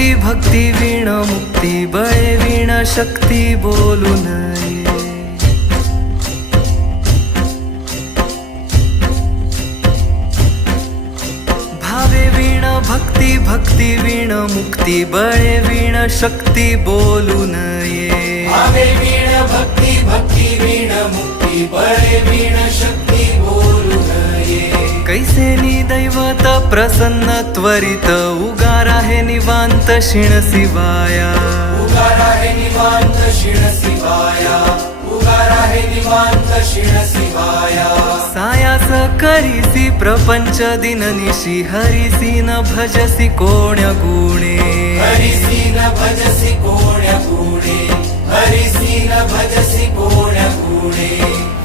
भक्ती भक्ती वीण मुक्ती बळे वीण शक्ती बोलू नये. भावे वीण भक्ती भक्ती वीण मुक्ती बळे वीण शक्ती बोलू नये. भावे वीण भक्ती भक्ती वीण मुक्ती बळे वीण शक्ती बोलू नये. कैसे दैवत प्रसन्न त्वरित उगार आहे निवांत शिण शिवाया. उगार आहे निवांत शिण शिवाया. उगार आहे निवांत शिण शिवाया. सायास करीसी प्रपंच दिननिशी हरिसी न भजसी कोण्या गुणे. हरिसी न भजसी कोण्या गुणे. हरिसी न भजसी कोण्या गुणे.